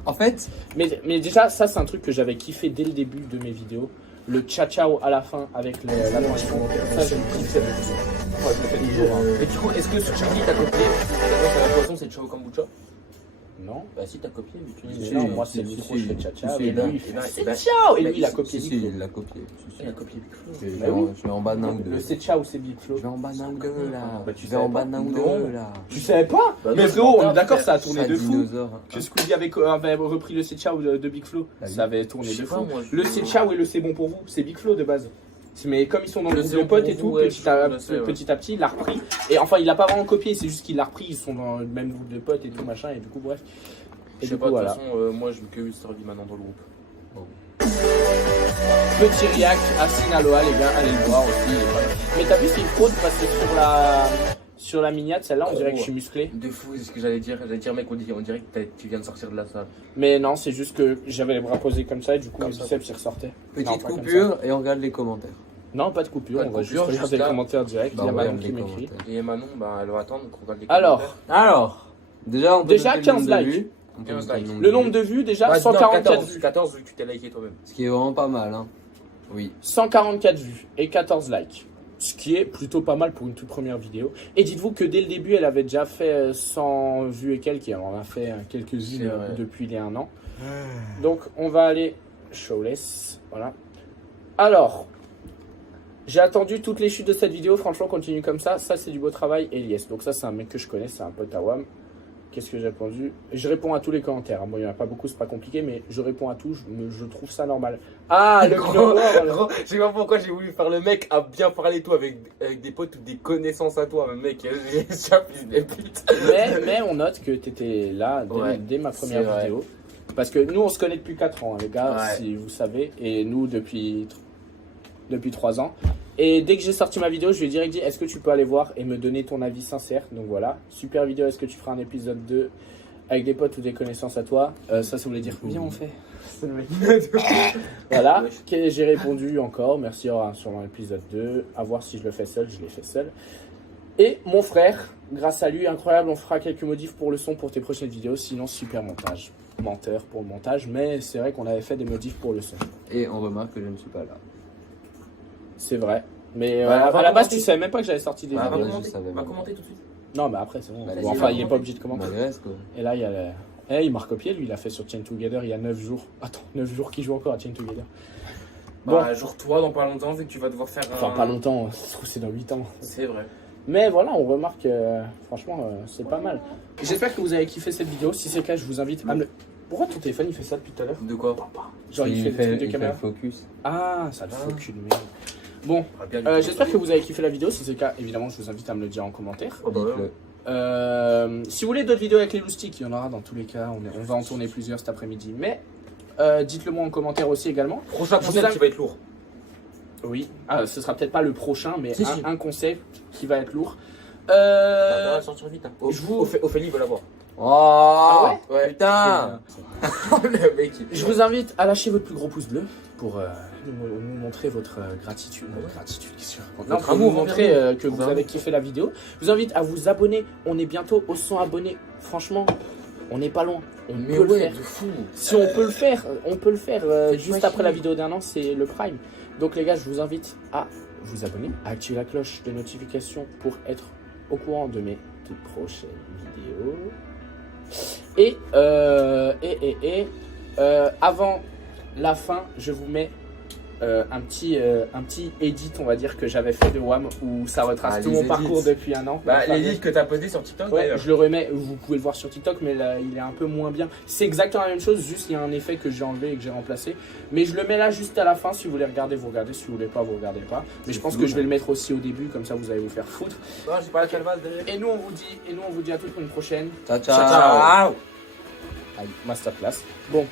en fait, Mais déjà, ça, c'est un truc que j'avais kiffé dès le début de mes vidéos. Le ciao à la fin avec la mention. Ça, je le kiffais. Ouais, je le fais toujours. Et du coup, est-ce que sur Chucky, t'as copié? La poisson, c'est Chao Kombucha? Non. Bah, si, t'as copié, mais tu Mais Si, non, moi, si, c'est si, l'outro, si, je fais si, ciao. si, Et là. lui, il fait c'est bah, ciao. Et bah, lui, il a si, copié si, Big Flo. il l'a copié. Si, si. Il a copié Big Flo. Je Bah vais oui. je vais en bas d'un ou deux. Le c'est ciao, c'est Big Flo. Je vais en bas d'un ou deux là. Bah, tu Je vais en savais bas pas. d'un ou Non. deux là. Tu savais pas? Bah, Mais non, frérot, on je est d'accord, ça a C'est tourné un de fou. dinosaure. Que Squeezie avait repris le c'est ciao de Big Flo. Ah oui. Ça avait tourné Je sais de pas, fou. moi, je- Le c'est ciao et le c'est bon pour vous, c'est Big Flo de base. Mais comme ils sont dans le Le groupe c'est de bon potes pour et vous, tout, ouais, petit à je sais, ouais. petit, il l'a repris. Et enfin, il l'a pas vraiment copié, c'est juste qu'il l'a repris. Ils sont dans le même groupe de potes et tout machin. Et du coup, bref. Et Je du sais pas, coup, de toute voilà. façon, moi, je veux que Mr. V maintenant dans le groupe. Petit react à Sinaloa, les gars, allez le voir aussi. il est pas mal. Mais t'as vu, c'est une fraude parce que sur la miniate, celle-là, on dirait que je suis musclé. De fou, c'est ce que j'allais dire. J'allais dire, mec, on dirait que tu viens de sortir de la salle. Mais non, c'est juste que j'avais les bras posés comme ça et du coup, Comme mes ça. biceps ils ressortaient. Non, Petite pas comme coupure et on regarde les commentaires. Non, pas de coupure, Pas de on va juste coupure, regarder juste les là. commentaires direct. Bah, Il y a on Manon regarde qui les m'écrit. commentaires. Et Manon, bah, elle va attendre qu'on regarde les Alors, commentaires. Alors, déjà, on peut Déjà, noter le 15 nombre de likes. vues. On peut 15 noter likes. le nombre de vues, déjà, Bah, non, 144 14, vues. 14 vu que tu t'es liké toi-même. Ce qui est vraiment pas mal, hein. Oui. 144 vues et 14 likes. Ce qui est plutôt pas mal pour une toute première vidéo. Et dites-vous que dès le début, elle avait déjà fait 100 vues et quelques. Et elle en a fait C'est quelques-unes vrai. depuis les 1 an. Donc, on va aller showless. Voilà. Alors, j'ai attendu toutes les chutes de cette vidéo. Franchement, continue comme ça. Ça, c'est du beau travail. Elias. Donc, ça, c'est un mec que je connais. C'est un pote à WAM. Qu'est-ce que j'ai répondu? Je réponds à tous les commentaires. Bon, il n'y en a pas beaucoup, c'est pas compliqué, mais je réponds à tout. Je trouve ça normal. Ah, le Gros, gros. gros, je sais pas pourquoi j'ai voulu faire le mec à bien parler toi avec des potes ou des connaissances à toi, mais mec, j'ai plus des putes. Mais on note que tu étais là Ouais, dès ma c'est première vrai. vidéo. Parce que nous, on se connaît depuis 4 ans, hein, les gars, Ouais. si vous savez. Et nous, depuis 3 ans. Et dès que j'ai sorti ma vidéo, je lui ai direct dit est-ce que tu peux aller voir et me donner ton avis sincère. Donc voilà, super vidéo, est-ce que tu feras un épisode 2 avec des potes ou des connaissances à toi. Ça voulait dire viens, on fait. C'est le mec. Voilà, j'ai répondu encore, merci, il y aura sûrement l'épisode 2. À voir si je le fais seul, je l'ai fait seul. Et mon frère, grâce à lui, incroyable, on fera quelques modifs pour le son pour tes prochaines vidéos, sinon super montage. Menteur pour le montage, mais c'est vrai qu'on avait fait des modifs pour le son. Et on remarque que je ne suis pas là. C'est vrai. Mais Bah, à va la base, commenter. tu savais même pas que j'avais sorti des Bah, vidéos. je commenter, savais va même. commenter tout de suite. Non, mais après, c'est bon. Bah, Bon, vas-y, enfin, va il est pas commenter. obligé de commenter. Malgré quoi. Et là, il y a il m'a recopié, lui, il a fait sur Chain Together il y a 9 jours. Attends, 9 jours qu'il joue encore à Chain Together. Bah, genre toi, dans pas longtemps, vu que tu vas devoir faire Enfin, pas longtemps, ça se trouve, c'est dans 8 ans. C'est vrai. Mais voilà, on remarque, franchement, c'est pas mal. J'espère que vous avez kiffé cette vidéo. Si c'est le cas, je vous invite à me... Pourquoi ton téléphone il fait ça depuis tout à l'heure? De quoi? Genre, il fait des trucs de il caméra. fait le focus. Ah, ça le fout cul de merde. Bon, Ah, bien, j'espère que vous avez kiffé la vidéo. Si c'est le cas, évidemment, je vous invite à me le dire en commentaire. Oh, bah, ouais. Dites-le. Si vous voulez d'autres vidéos avec les loustiques, il y en aura dans tous les cas. On va en tourner plusieurs cet après-midi. Mais dites-le moi en commentaire aussi également. Prochain Je concept vous qui va être lourd. Oui, ce sera peut-être pas le prochain, mais Si, si. un concept qui va être lourd. Ça va sortir vite. Hein. je vous- Ophélie veut l'avoir. Oh Ah Ouais. putain. Le mec. Je vous invite à lâcher votre plus gros pouce bleu pour nous montrer votre gratitude. Gratitude, qu'est-ce que je raconte? Non, Votre pour amour nous envers montrer nous. que vous Envers avez nous. kiffé la vidéo. Je vous invite à vous abonner. On est bientôt aux 100 abonnés. Franchement, on n'est pas loin. On Mais peut le ouais, faire. de fou. Si on peut le faire, on peut le faire. Faites Juste pas après chier. la vidéo d'un an, c'est le prime. Donc les gars, je vous invite à vous abonner, à activer la cloche de notification pour être au courant de mes toutes prochaines vidéos. Et avant la fin, je vous mets un petit edit, on va dire, que j'avais fait de WAM où ça retrace tout les mon edits. parcours depuis un an. Bah, Enfin, les leaks que t'as posté sur TikTok ouais, d'ailleurs. je le remets, vous pouvez le voir sur TikTok, mais là, il est un peu moins bien. C'est exactement la même chose, juste il y a un effet que j'ai enlevé et que j'ai remplacé. Mais je le mets là juste à la fin, si vous voulez regarder, vous regardez, si vous voulez pas, vous regardez pas. Mais je pense que je vais le mettre aussi au début, comme ça vous allez vous faire foutre. Non, j'ai pas la calvasse derrière. Et nous on vous dit à toutes pour une prochaine. Ciao, Ciao, ciao. ciao. Aïe, masterclass. Bon,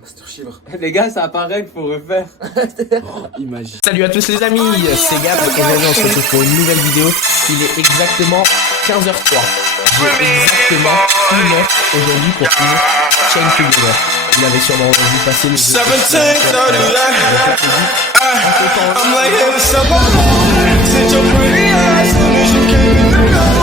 Master Chivre. Les gars, ça apparaît qu'il faut refaire. imagine. Salut à tous les amis, c'est Gab. Aujourd'hui on se retrouve pour une nouvelle vidéo. Il est exactement 15h03. J'ai exactement 1 heure aujourd'hui pour finir Chain Together. Vous l'avez sûrement vu passer les jeux. I'm like, hey, what's up? Since your pretty eyes, soon as you came in the door.